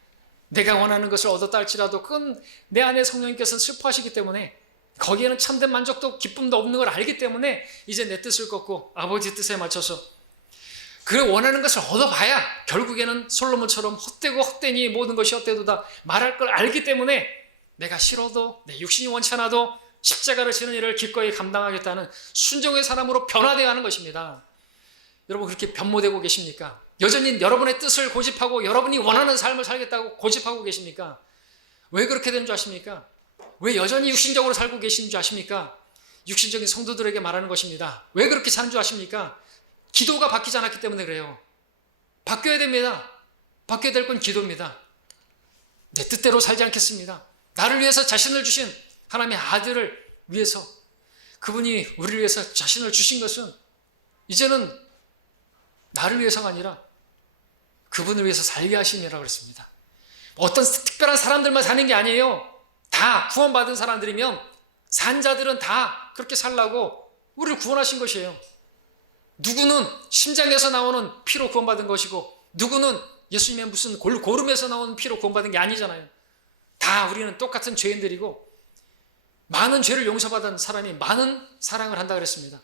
내가 원하는 것을 얻었다 할지라도 그건 내 안에 성령님께서 슬퍼하시기 때문에 거기에는 참된 만족도 기쁨도 없는 걸 알기 때문에 이제 내 뜻을 꺾고 아버지 뜻에 맞춰서 그 원하는 것을 얻어봐야 결국에는 솔로몬처럼 헛되고 헛되니 모든 것이 헛되도다 말할 걸 알기 때문에 내가 싫어도 내 육신이 원치 않아도 십자가를 지는 일을 기꺼이 감당하겠다는 순종의 사람으로 변화되어야 하는 것입니다. 여러분 그렇게 변모되고 계십니까? 여전히 여러분의 뜻을 고집하고 여러분이 원하는 삶을 살겠다고 고집하고 계십니까? 왜 그렇게 되는 줄 아십니까? 왜 여전히 육신적으로 살고 계시는 줄 아십니까? 육신적인 성도들에게 말하는 것입니다. 왜 그렇게 사는 줄 아십니까? 기도가 바뀌지 않았기 때문에 그래요. 바뀌어야 됩니다. 바뀌어야 될 건 기도입니다. 내 뜻대로 살지 않겠습니다. 나를 위해서 자신을 주신 하나님의 아들을 위해서, 그분이 우리를 위해서 자신을 주신 것은 이제는 나를 위해서가 아니라 그분을 위해서 살게 하심이라고 그랬습니다. 어떤 특별한 사람들만 사는 게 아니에요. 다 구원받은 사람들이면 산자들은 다 그렇게 살라고 우리를 구원하신 것이에요. 누구는 심장에서 나오는 피로 구원받은 것이고 누구는 예수님의 무슨 고름에서 나온 피로 구원받은 게 아니잖아요. 다 우리는 똑같은 죄인들이고 많은 죄를 용서받은 사람이 많은 사랑을 한다 그랬습니다.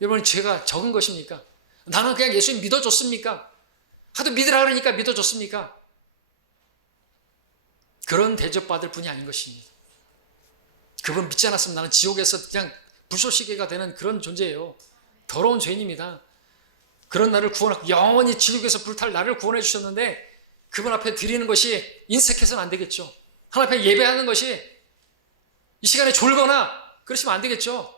여러분, 죄가 적은 것입니까? 나는 그냥 예수님 믿어줬습니까? 하도 믿으라 그러니까 믿어줬습니까? 그런 대접받을 분이 아닌 것입니다. 그분 믿지 않았으면 나는 지옥에서 그냥 불쏘시개가 되는 그런 존재예요. 더러운 죄인입니다. 그런 나를 영원히 지옥에서 불탈 나를 구원해 주셨는데 그분 앞에 드리는 것이 인색해서는 안 되겠죠. 하나님 앞에 예배하는 것이 이 시간에 졸거나 그러시면 안 되겠죠.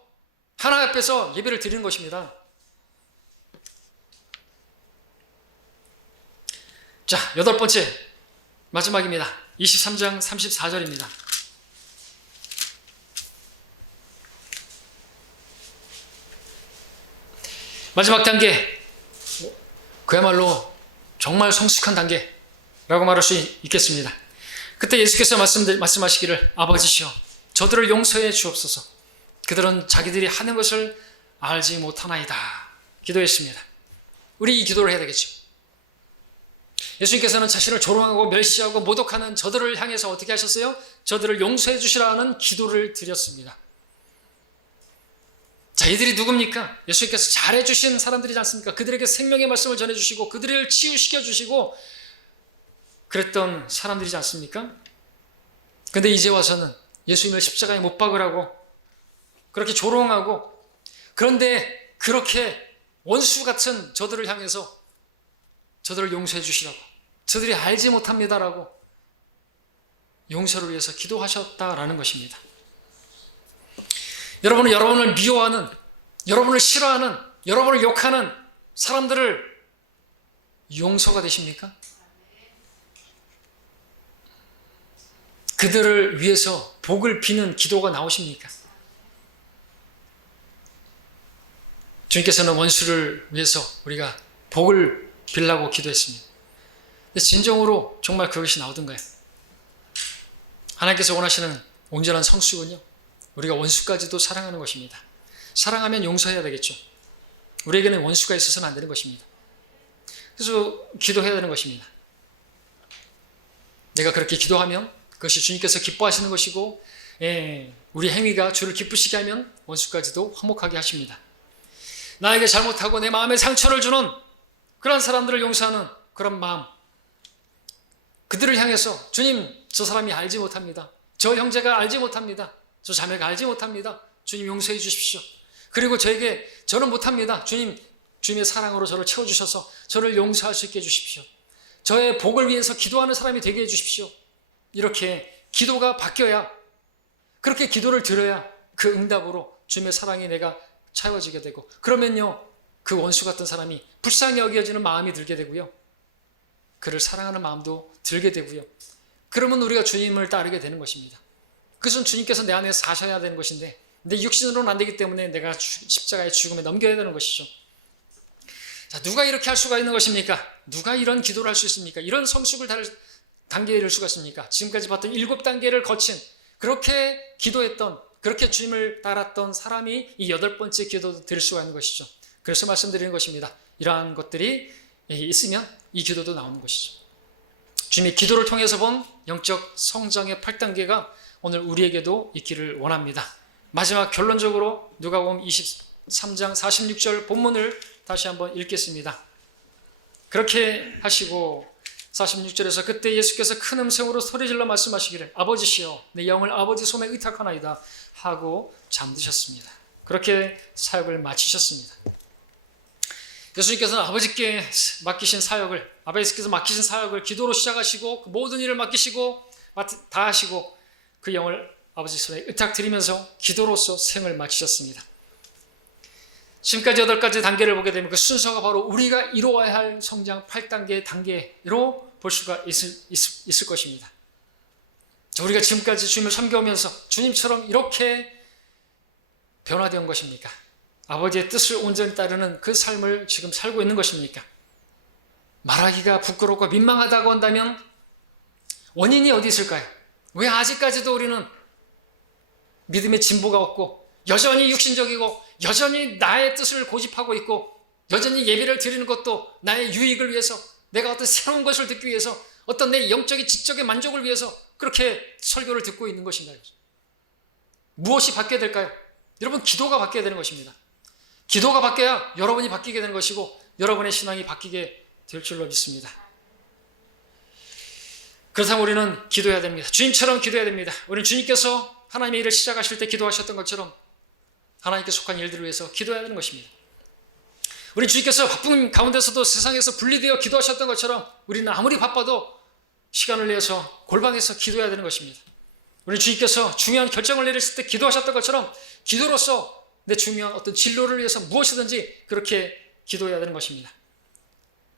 하나님 앞에서 예배를 드리는 것입니다. 자, 8번째 마지막입니다. 23장 34절입니다. 마지막 단계, 그야말로 정말 성숙한 단계라고 말할 수 있겠습니다. 그때 예수께서 말씀하시기를 아버지시여 저들을 용서해 주옵소서 그들은 자기들이 하는 것을 알지 못하나이다 기도했습니다. 우리 이 기도를 해야 되겠죠. 예수님께서는 자신을 조롱하고 멸시하고 모독하는 저들을 향해서 어떻게 하셨어요? 저들을 용서해 주시라는 기도를 드렸습니다. 자, 이들이 누굽니까? 예수님께서 잘해주신 사람들이지 않습니까? 그들에게 생명의 말씀을 전해주시고 그들을 치유시켜주시고 그랬던 사람들이지 않습니까? 그런데 이제 와서는 예수님을 십자가에 못 박으라고 그렇게 조롱하고, 그런데 그렇게 원수 같은 저들을 향해서 저들을 용서해 주시라고, 저들이 알지 못합니다라고 용서를 위해서 기도하셨다라는 것입니다. 여러분은 여러분을 미워하는, 여러분을 싫어하는, 여러분을 욕하는 사람들을 용서가 되십니까? 그들을 위해서 복을 비는 기도가 나오십니까? 주님께서는 원수를 위해서 우리가 복을 빌라고 기도했습니다. 근데 진정으로 정말 그것이 나오던가요? 하나님께서 원하시는 온전한 성숙은요, 우리가 원수까지도 사랑하는 것입니다. 사랑하면 용서해야 되겠죠. 우리에게는 원수가 있어서는 안 되는 것입니다. 그래서 기도해야 되는 것입니다. 내가 그렇게 기도하면 그것이 주님께서 기뻐하시는 것이고, 우리 행위가 주를 기쁘시게 하면 원수까지도 화목하게 하십니다. 나에게 잘못하고 내 마음에 상처를 주는 그런 사람들을 용서하는 그런 마음, 그들을 향해서 주님, 저 사람이 알지 못합니다. 저 형제가 알지 못합니다. 저 자매가 알지 못합니다. 주님 용서해 주십시오. 그리고 저는 못합니다. 주님, 주님의 사랑으로 저를 채워주셔서 저를 용서할 수 있게 해주십시오. 저의 복을 위해서 기도하는 사람이 되게 해주십시오. 이렇게 기도가 바뀌어야, 그렇게 기도를 드려야 그 응답으로 주님의 사랑이 내가 채워지게 되고, 그러면요 그 원수 같은 사람이 불쌍히 여겨지는 마음이 들게 되고요, 그를 사랑하는 마음도 들게 되고요, 그러면 우리가 주님을 따르게 되는 것입니다. 그것은 주님께서 내 안에 사셔야 되는 것인데 내 육신으로는 안 되기 때문에 내가 십자가의 죽음에 넘겨야 되는 것이죠. 자, 누가 이렇게 할 수가 있는 것입니까? 누가 이런 기도를 할 수 있습니까? 이런 성숙을 단계에 이를 수가 있습니까? 지금까지 봤던 7단계를 거친, 그렇게 기도했던, 그렇게 주님을 따랐던 사람이 이 8번째 기도도 드릴 수가 있는 것이죠. 그래서 말씀드리는 것입니다. 이러한 것들이 있으면 이 기도도 나오는 것이죠. 주님이 기도를 통해서 본 영적 성장의 8단계가 오늘 우리에게도 있기를 원합니다. 마지막 결론적으로 누가복음 23장 46절 본문을 다시 한번 읽겠습니다. 그렇게 하시고 46절에서 그때 예수께서 큰 음성으로 소리질러 말씀하시기를 아버지시여 내 영을 아버지 손에 의탁하나이다 하고 잠드셨습니다. 그렇게 사역을 마치셨습니다. 예수님께서는 아버지께 맡기신 사역을, 아버지께서 맡기신 사역을 기도로 시작하시고 그 모든 일을 맡기시고 다 하시고 그 영을 아버지 손에 의탁드리면서 기도로서 생을 마치셨습니다. 지금까지 8가지 단계를 보게 되면 그 순서가 바로 우리가 이루어야 할 성장 8단계 단계로 볼 수가 있을 것입니다. 우리가 지금까지 주님을 섬겨오면서 주님처럼 이렇게 변화된 것입니까? 아버지의 뜻을 온전히 따르는 그 삶을 지금 살고 있는 것입니까? 말하기가 부끄럽고 민망하다고 한다면 원인이 어디 있을까요? 왜 아직까지도 우리는 믿음의 진보가 없고 여전히 육신적이고 여전히 나의 뜻을 고집하고 있고 여전히 예배를 드리는 것도 나의 유익을 위해서 내가 어떤 새로운 것을 듣기 위해서, 어떤 내 영적인 지적인 만족을 위해서 그렇게 설교를 듣고 있는 것인가요? 무엇이 바뀌어야 될까요? 여러분, 기도가 바뀌어야 되는 것입니다. 기도가 바뀌어야 여러분이 바뀌게 되는 것이고 여러분의 신앙이 바뀌게 될 줄로 믿습니다. 그렇다면 우리는 기도해야 됩니다. 주님처럼 기도해야 됩니다. 우리는 주님께서 하나님의 일을 시작하실 때 기도하셨던 것처럼 하나님께 속한 일들을 위해서 기도해야 되는 것입니다. 우리 주님께서 바쁜 가운데서도 세상에서 분리되어 기도하셨던 것처럼 우리는 아무리 바빠도 시간을 내서 골방에서 기도해야 되는 것입니다. 우리 주님께서 중요한 결정을 내리실 때 기도하셨던 것처럼 기도로서 내 중요한 어떤 진로를 위해서 무엇이든지 그렇게 기도해야 되는 것입니다.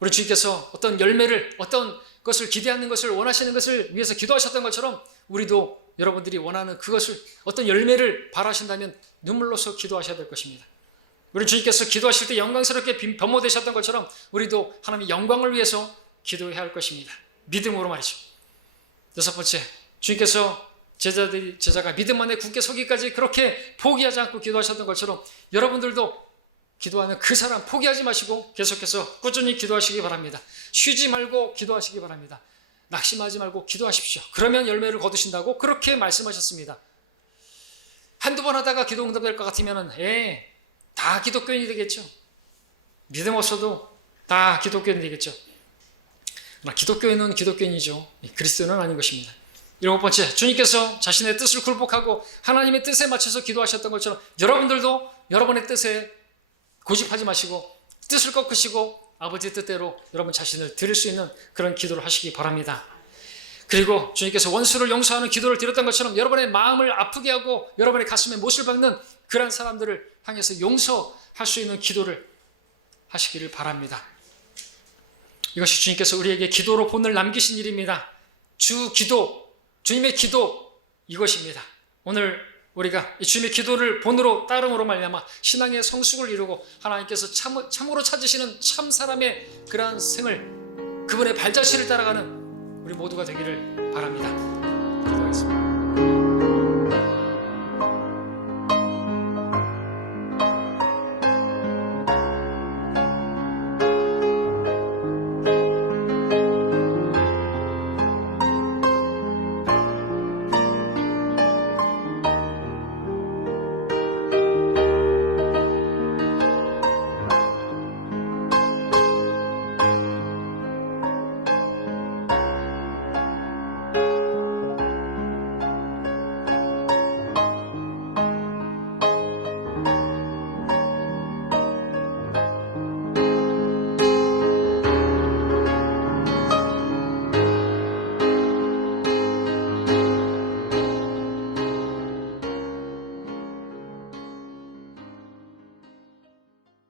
우리 주님께서 어떤 열매를, 어떤 것을 기대하는 것을 원하시는 것을 위해서 기도하셨던 것처럼 우리도 여러분들이 원하는 그것을, 어떤 열매를 바라신다면 눈물로서 기도하셔야 될 것입니다. 우리 주님께서 기도하실 때 영광스럽게 변모되셨던 것처럼 우리도 하나님의 영광을 위해서 기도해야 할 것입니다. 믿음으로 말이죠. 여섯 번째, 주님께서 제자가 믿음 안에 굳게 서기까지 그렇게 포기하지 않고 기도하셨던 것처럼 여러분들도 기도하는 그 사람 포기하지 마시고 계속해서 꾸준히 기도하시기 바랍니다. 쉬지 말고 기도하시기 바랍니다. 낙심하지 말고 기도하십시오. 그러면 열매를 거두신다고 그렇게 말씀하셨습니다. 한두 번 하다가 기도 응답될 것 같으면 다 기독교인이 되겠죠. 믿음 없어도 다 기독교인이 되겠죠. 그러나 기독교인은 기독교인이죠. 그리스도는 아닌 것입니다. 일곱 번째, 주님께서 자신의 뜻을 굴복하고 하나님의 뜻에 맞춰서 기도하셨던 것처럼 여러분들도 여러분의 뜻에 고집하지 마시고 뜻을 꺾으시고 아버지의 뜻대로 여러분 자신을 드릴 수 있는 그런 기도를 하시기 바랍니다. 그리고 주님께서 원수를 용서하는 기도를 드렸던 것처럼 여러분의 마음을 아프게 하고 여러분의 가슴에 못을 박는 그런 사람들을 향해서 용서할 수 있는 기도를 하시기를 바랍니다. 이것이 주님께서 우리에게 기도로 본을 남기신 일입니다. 주님의 기도, 이것입니다. 오늘 우리가 이 주님의 기도를 본으로 따름으로 말미암아 신앙의 성숙을 이루고 하나님께서 참으로 찾으시는 참 사람의 그러한 생을, 그분의 발자취를 따라가는 우리 모두가 되기를 바랍니다. 기도하겠습니다.